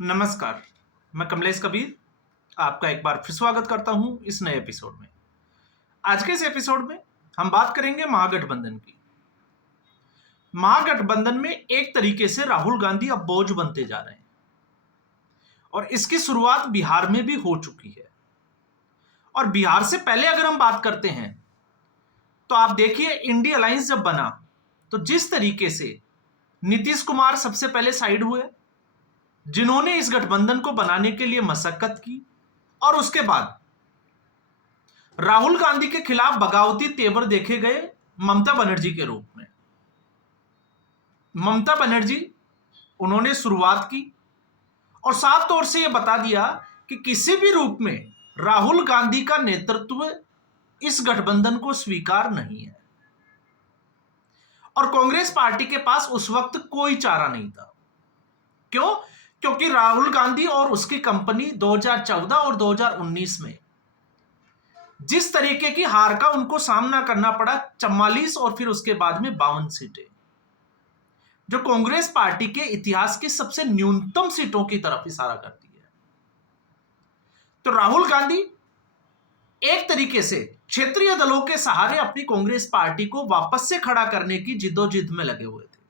नमस्कार। मैं कमलेश कबीर आपका एक बार फिर स्वागत करता हूं इस नए एपिसोड में। आज के इस एपिसोड में हम बात करेंगे महागठबंधन की। महागठबंधन में एक तरीके से राहुल गांधी अब बोझ बनते जा रहे हैं और इसकी शुरुआत बिहार में भी हो चुकी है। और बिहार से पहले अगर हम बात करते हैं तो आप देखिए, इंडिया अलायंस जब बना तो जिस तरीके से नीतीश कुमार सबसे पहले साइड हुए, जिन्होंने इस गठबंधन को बनाने के लिए मशक्कत की, और उसके बाद राहुल गांधी के खिलाफ बगावती तेवर देखे गए ममता बनर्जी के रूप में। ममता बनर्जी उन्होंने शुरुआत की और साफ तौर से यह बता दिया कि किसी भी रूप में राहुल गांधी का नेतृत्व इस गठबंधन को स्वीकार नहीं है। और कांग्रेस पार्टी के पास उस वक्त कोई चारा नहीं था। क्यों? क्योंकि राहुल गांधी और उसकी कंपनी 2014 और 2019 में जिस तरीके की हार का उनको सामना करना पड़ा, 44 और फिर उसके बाद में 52 सीटें, जो कांग्रेस पार्टी के इतिहास की सबसे न्यूनतम सीटों की तरफ इशारा करती है। तो राहुल गांधी एक तरीके से क्षेत्रीय दलों के सहारे अपनी कांग्रेस पार्टी को वापस से खड़ा करने की जिद्दोजहद में लगे हुए थे।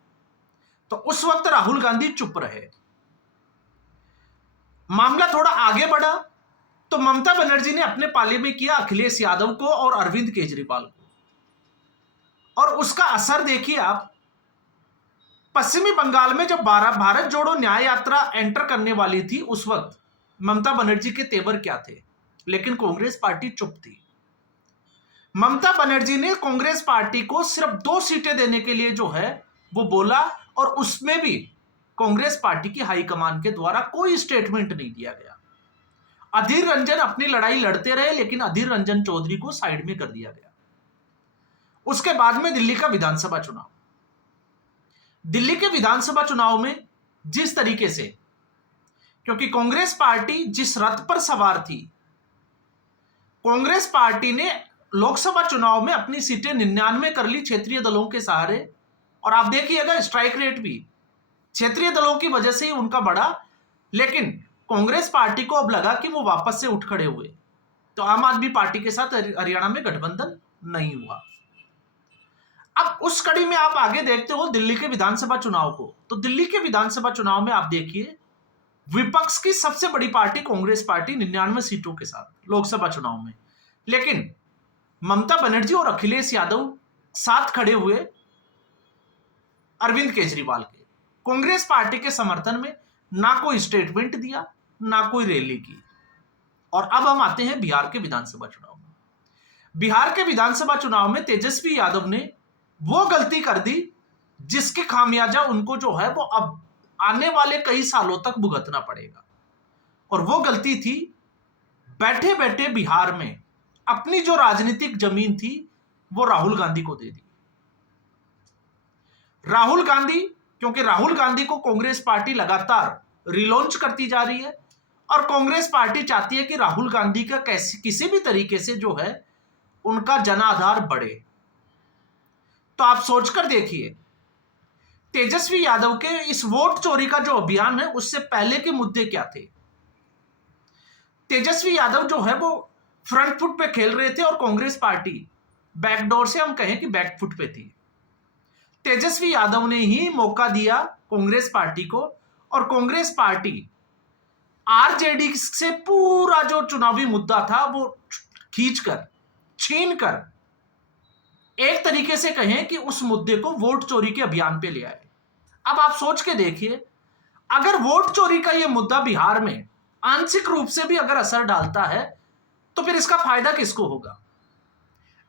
तो उस वक्त राहुल गांधी चुप रहे। मामला थोड़ा आगे बढ़ा तो ममता बनर्जी ने अपने पाले में किया अखिलेश यादव को और अरविंद केजरीवाल को। और उसका असर देखिए आप, पश्चिमी बंगाल में जब भारत जोड़ो न्याय यात्रा एंटर करने वाली थी, उस वक्त ममता बनर्जी के तेवर क्या थे, लेकिन कांग्रेस पार्टी चुप थी। ममता बनर्जी ने कांग्रेस पार्टी को सिर्फ 2 सीटें देने के लिए जो है वो बोला, और उसमें भी कांग्रेस पार्टी की हाईकमान के द्वारा कोई स्टेटमेंट नहीं दिया गया। अधीर रंजन अपनी लड़ाई लड़ते रहे, लेकिन अधीर रंजन चौधरी को साइड में कर दिया गया। उसके बाद में दिल्ली का विधानसभा चुनाव। दिल्ली के विधानसभा चुनाव में जिस तरीके से, क्योंकि कांग्रेस पार्टी जिस रथ पर सवार थी, कांग्रेस पार्टी ने लोकसभा चुनाव में अपनी सीटें 99 कर ली क्षेत्रीय दलों के सहारे। और आप देखिएगा, स्ट्राइक रेट भी क्षेत्रीय दलों की वजह से ही उनका बढ़ा, लेकिन कांग्रेस पार्टी को अब लगा कि वो वापस से उठ खड़े हुए, तो आम आदमी पार्टी के साथ हरियाणा में गठबंधन नहीं हुआ। अब उस कड़ी में आप आगे देखते हो दिल्ली के विधानसभा चुनाव को। तो दिल्ली के विधानसभा चुनाव में आप देखिए, विपक्ष की सबसे बड़ी पार्टी कांग्रेस पार्टी 99 सीटों के साथ लोकसभा चुनाव में, लेकिन ममता बनर्जी और अखिलेश यादव साथ खड़े हुए अरविंद केजरीवाल के। कांग्रेस पार्टी के समर्थन में ना कोई स्टेटमेंट दिया, ना कोई रैली की। और अब हम आते हैं बिहार के विधानसभा चुनाव में। बिहार के विधानसभा चुनाव में तेजस्वी यादव ने वो गलती कर दी जिसके खामियाजा उनको जो है वो अब आने वाले कई सालों तक भुगतना पड़ेगा। और वो गलती थी, बैठे बैठे बिहार में अपनी जो राजनीतिक जमीन थी वो राहुल गांधी को दे दी। राहुल गांधी, क्योंकि राहुल गांधी को कांग्रेस पार्टी लगातार रिलॉन्च करती जा रही है और कांग्रेस पार्टी चाहती है कि राहुल गांधी का किसी भी तरीके से जो है उनका जनाधार बढ़े। तो आप सोचकर देखिए, तेजस्वी यादव के इस वोट चोरी का जो अभियान है, उससे पहले के मुद्दे क्या थे। तेजस्वी यादव जो है वो फ्रंट फुट पे खेल रहे थे और कांग्रेस पार्टी बैकडोर से, हम कहें कि बैक फुट पे थी। तेजस्वी यादव ने ही मौका दिया कांग्रेस पार्टी को, और कांग्रेस पार्टी आरजेडी से पूरा जो चुनावी मुद्दा था वो खींचकर, छीनकर, एक तरीके से कहें कि उस मुद्दे को वोट चोरी के अभियान पे ले आए। अब आप सोच के देखिए, अगर वोट चोरी का यह मुद्दा बिहार में आंशिक रूप से भी अगर असर डालता है, तो फिर इसका फायदा किसको होगा,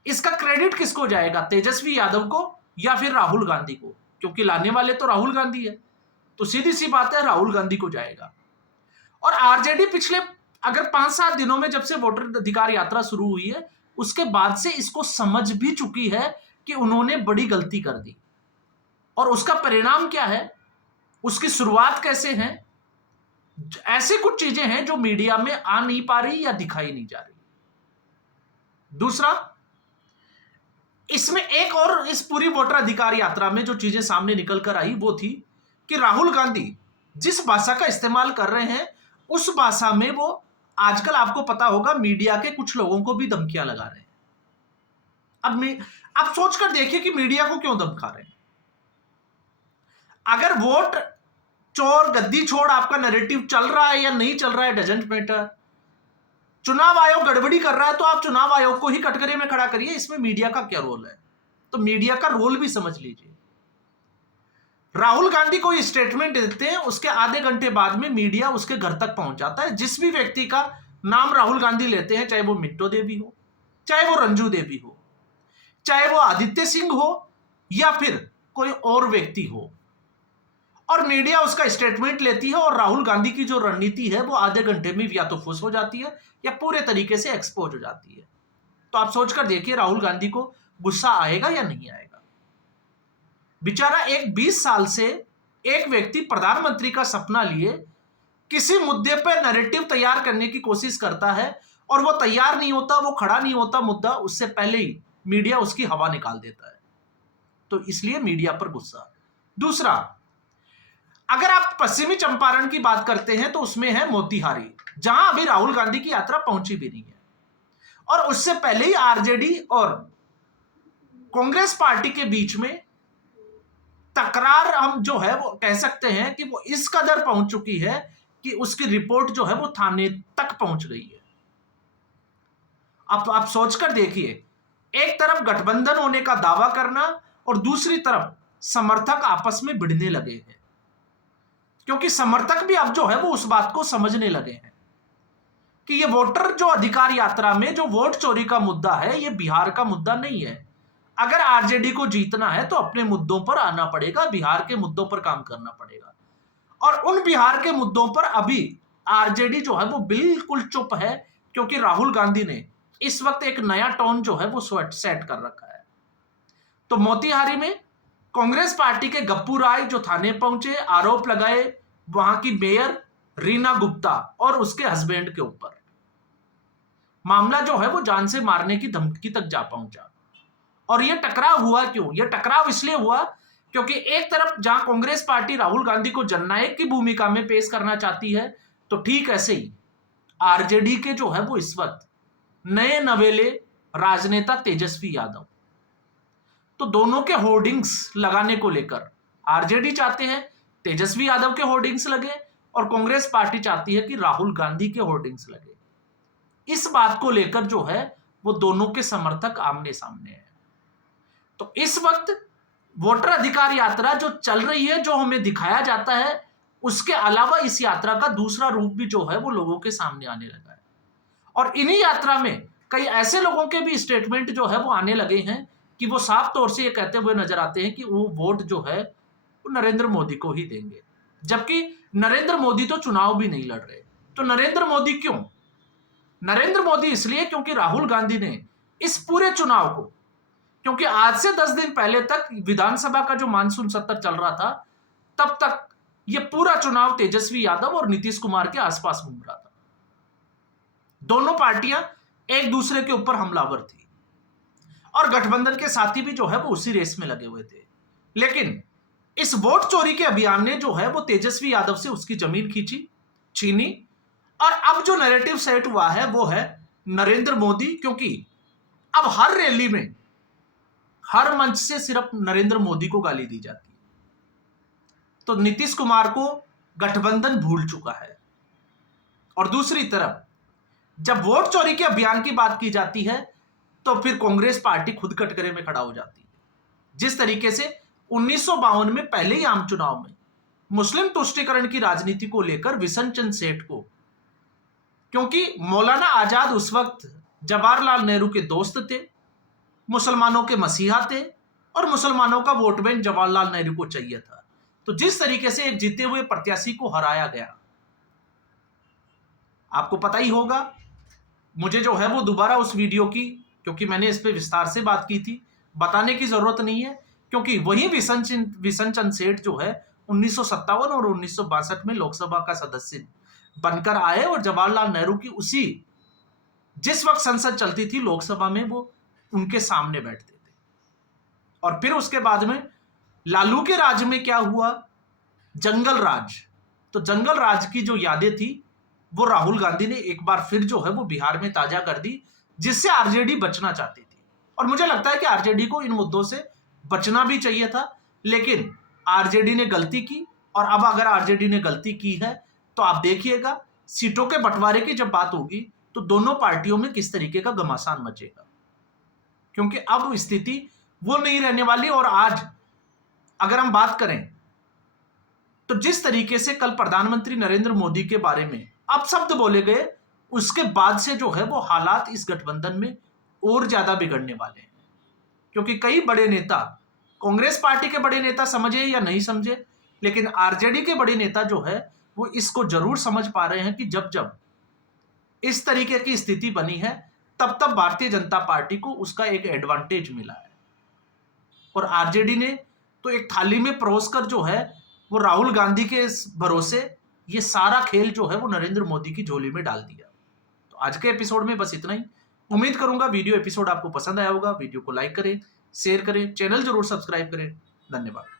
इसका क्रेडिट किसको जाएगा, तेजस्वी यादव को या फिर राहुल गांधी को? क्योंकि लाने वाले तो राहुल गांधी है, तो सीधी सी बात है राहुल गांधी को जाएगा। और आरजेडी पिछले अगर 5-7 दिनों में, जब से वोटर अधिकार यात्रा शुरू हुई है, उसके बाद से इसको समझ भी चुकी है कि उन्होंने बड़ी गलती कर दी। और उसका परिणाम क्या है, उसकी शुरुआत कैसे है, ऐसी कुछ चीजें हैं जो मीडिया में आ नहीं पा रही या दिखाई नहीं जा रही। दूसरा, इसमें एक और इस पूरी वोटर अधिकार यात्रा में जो चीजें सामने निकल कर आई वो थी कि राहुल गांधी जिस भाषा का इस्तेमाल कर रहे हैं उस भाषा में वो आजकल आपको पता होगा मीडिया के कुछ लोगों को भी धमकियां लगा रहे हैं। अब सोच कर देखिए कि मीडिया को क्यों धमका रहे हैं। अगर वोट चोर गद्दी छोड़ आपका नैरेटिव चल रहा है या नहीं चल रहा है डजंट मैटर। चुनाव आयोग गड़बड़ी कर रहा है तो आप चुनाव आयोग को ही कटघरे में खड़ा करिए, इसमें मीडिया का क्या रोल है। तो मीडिया का रोल भी समझ लीजिए। राहुल गांधी कोई स्टेटमेंट देते हैं, उसके आधे घंटे बाद में मीडिया उसके घर तक पहुंच जाता है। जिस भी व्यक्ति का नाम राहुल गांधी लेते हैं, चाहे वो मिंटो देवी हो, चाहे वो रंजू देवी हो, चाहे वो आदित्य सिंह हो या फिर कोई और व्यक्ति हो, और मीडिया उसका स्टेटमेंट लेती है और राहुल गांधी की जो रणनीति है वो आधे घंटे में या तो फुस हो जाती है या पूरे तरीके से एक्सपोज हो जाती है। तो आप सोचकर देखिए राहुल गांधी को गुस्सा आएगा या नहीं आएगा। बेचारा एक 20 साल से एक व्यक्ति प्रधानमंत्री का सपना लिए किसी मुद्दे पर नैरेटिव तैयार करने की कोशिश करता है और वो तैयार नहीं होता, वो खड़ा नहीं होता मुद्दा, उससे पहले ही मीडिया उसकी हवा निकाल देता है। तो इसलिए मीडिया पर गुस्सा। दूसरा, अगर आप पश्चिमी चंपारण की बात करते हैं तो उसमें है मोतिहारी, जहां अभी राहुल गांधी की यात्रा पहुंची भी नहीं है, और उससे पहले ही आरजेडी और कांग्रेस पार्टी के बीच में तकरार हम जो है वो कह सकते हैं कि वो इस कदर पहुंच चुकी है कि उसकी रिपोर्ट जो है वो थाने तक पहुंच गई है। अब आप सोचकर देखिए, एक तरफ गठबंधन होने का दावा करना और दूसरी तरफ समर्थक आपस में भिड़ने लगे हैं, क्योंकि समर्थक भी अब जो है वो उस बात को समझने लगे हैं कि ये वोटर जो अधिकार यात्रा में जो वोट चोरी का मुद्दा है, ये बिहार का मुद्दा नहीं है। अगर आरजेडी को जीतना है तो अपने मुद्दों पर आना पड़ेगा, बिहार के मुद्दों पर काम करना पड़ेगा। और उन बिहार के मुद्दों पर अभी आरजेडी जो है वो बिल्कुल चुप है, क्योंकि राहुल गांधी ने इस वक्त एक नया टोन जो है वो सेट कर रखा है। तो मोतिहारी में कांग्रेस पार्टी के गप्पू राय जो थाने पहुंचे, आरोप लगाए वहां की मेयर रीना गुप्ता और उसके हस्बैंड के ऊपर। मामला जो है वो जान से मारने की धमकी तक जा पहुंचा। और यह टकराव हुआ क्यों? यह टकराव इसलिए हुआ क्योंकि एक तरफ जहां कांग्रेस पार्टी राहुल गांधी को जननायक की भूमिका में पेश करना चाहती है, तो ठीक ऐसे ही आरजेडी के जो है वो इस वक्त नए नवेले राजनेता तेजस्वी यादव, तो दोनों के होर्डिंग्स लगाने को लेकर आरजेडी चाहते हैं तेजस्वी यादव के होर्डिंग्स लगे और कांग्रेस पार्टी चाहती है कि राहुल गांधी के होर्डिंग्स लगे। इस बात को लेकर जो है वो दोनों के समर्थक आमने सामने हैं। तो इस वक्त वोटर अधिकार यात्रा जो चल रही है, जो हमें दिखाया जाता है, उसके अलावा इस यात्रा का दूसरा रूप भी जो है वो लोगों के सामने आने लगा है। और इन्हीं यात्रा में कई ऐसे लोगों के भी स्टेटमेंट जो है वो आने लगे हैं कि वो साफ तौर से ये कहते हुए नजर आते हैं कि वो वोट जो है वो नरेंद्र मोदी को ही देंगे, जबकि नरेंद्र मोदी तो चुनाव भी नहीं लड़ रहे। तो नरेंद्र मोदी क्यों? नरेंद्र मोदी इसलिए क्योंकि राहुल गांधी ने इस पूरे चुनाव को, क्योंकि आज से 10 दिन पहले तक विधानसभा का जो मानसून सत्र चल रहा था, तब तक यह पूरा चुनाव तेजस्वी यादव और नीतीश कुमार के आसपास घूम रहा था। दोनों पार्टियां एक दूसरे के ऊपर हमलावर थी और गठबंधन के साथी भी जो है वो उसी रेस में लगे हुए थे। लेकिन इस वोट चोरी के अभियान ने जो है वो तेजस्वी यादव से उसकी जमीन छीनी, और अब जो नैरेटिव सेट हुआ है वो है नरेंद्र मोदी, क्योंकि अब हर रैली में, हर मंच से सिर्फ नरेंद्र मोदी को गाली दी जाती है। तो नीतीश कुमार को गठबंधन भूल चुका है। और दूसरी तरफ जब वोट चोरी के अभियान की बात की जाती है तो फिर कांग्रेस पार्टी खुद कटघरे में खड़ा हो जाती है। जिस तरीके से 1952 में पहले ही आम चुनाव में मुस्लिम तुष्टीकरण की राजनीति को लेकर विशन चंद सेठ को, क्योंकि मौलाना आजाद उस वक्त जवाहरलाल नेहरू के दोस्त थे, मुसलमानों के मसीहा थे और मुसलमानों का वोट बैंक जवाहरलाल नेहरू को चाहिए था, तो जिस तरीके से एक जीते हुए प्रत्याशी को हराया गया, आपको पता ही होगा। मुझे जो है वो दोबारा उस वीडियो की, क्योंकि मैंने इस पे विस्तार से बात की थी, बताने की जरूरत नहीं है, क्योंकि वही विशन चंद सेठ जो है 1957 और 1962 में लोकसभा का सदस्य बनकर आए और जवाहरलाल नेहरू की उसी, जिस वक्त संसद चलती थी लोकसभा में, वो उनके सामने बैठते थे। और फिर उसके बाद में लालू के राज में क्या हुआ? जंगल राज, तो जंगल राज की जो यादें थी वो राहुल गांधी ने एक बार फिर जो है वो बिहार में ताजा कर दी, जिससे आरजेडी बचना चाहती थी। और मुझे लगता है कि आरजेडी को इन मुद्दों से बचना भी चाहिए था, लेकिन आरजेडी ने गलती की। और अब अगर आरजेडी ने गलती की है तो आप देखिएगा सीटों के बंटवारे की जब बात होगी तो दोनों पार्टियों में किस तरीके का घमासान मचेगा, क्योंकि अब स्थिति वो नहीं रहने वाली। और आज अगर हम बात करें तो जिस तरीके से कल प्रधानमंत्री नरेंद्र मोदी के बारे में अपशब्द बोले गए, उसके बाद से जो है वो हालात इस गठबंधन में और ज्यादा बिगड़ने वाले हैं। क्योंकि कई बड़े नेता, कांग्रेस पार्टी के बड़े नेता समझे या नहीं समझे, लेकिन आरजेडी के बड़े नेता जो है वो इसको जरूर समझ पा रहे हैं कि जब जब इस तरीके की स्थिति बनी है तब तब भारतीय जनता पार्टी को उसका एक एडवांटेज मिला है। और आरजेडी ने तो एक थाली में परोस कर जो है वो राहुल गांधी के भरोसे ये सारा खेल जो है वो नरेंद्र मोदी की झोली में डाल दिया। तो आज के एपिसोड में बस इतना ही। उम्मीद करूंगा वीडियो एपिसोड आपको पसंद आया होगा। वीडियो को लाइक करें, शेयर करें, चैनल जरूर सब्सक्राइब करें। धन्यवाद।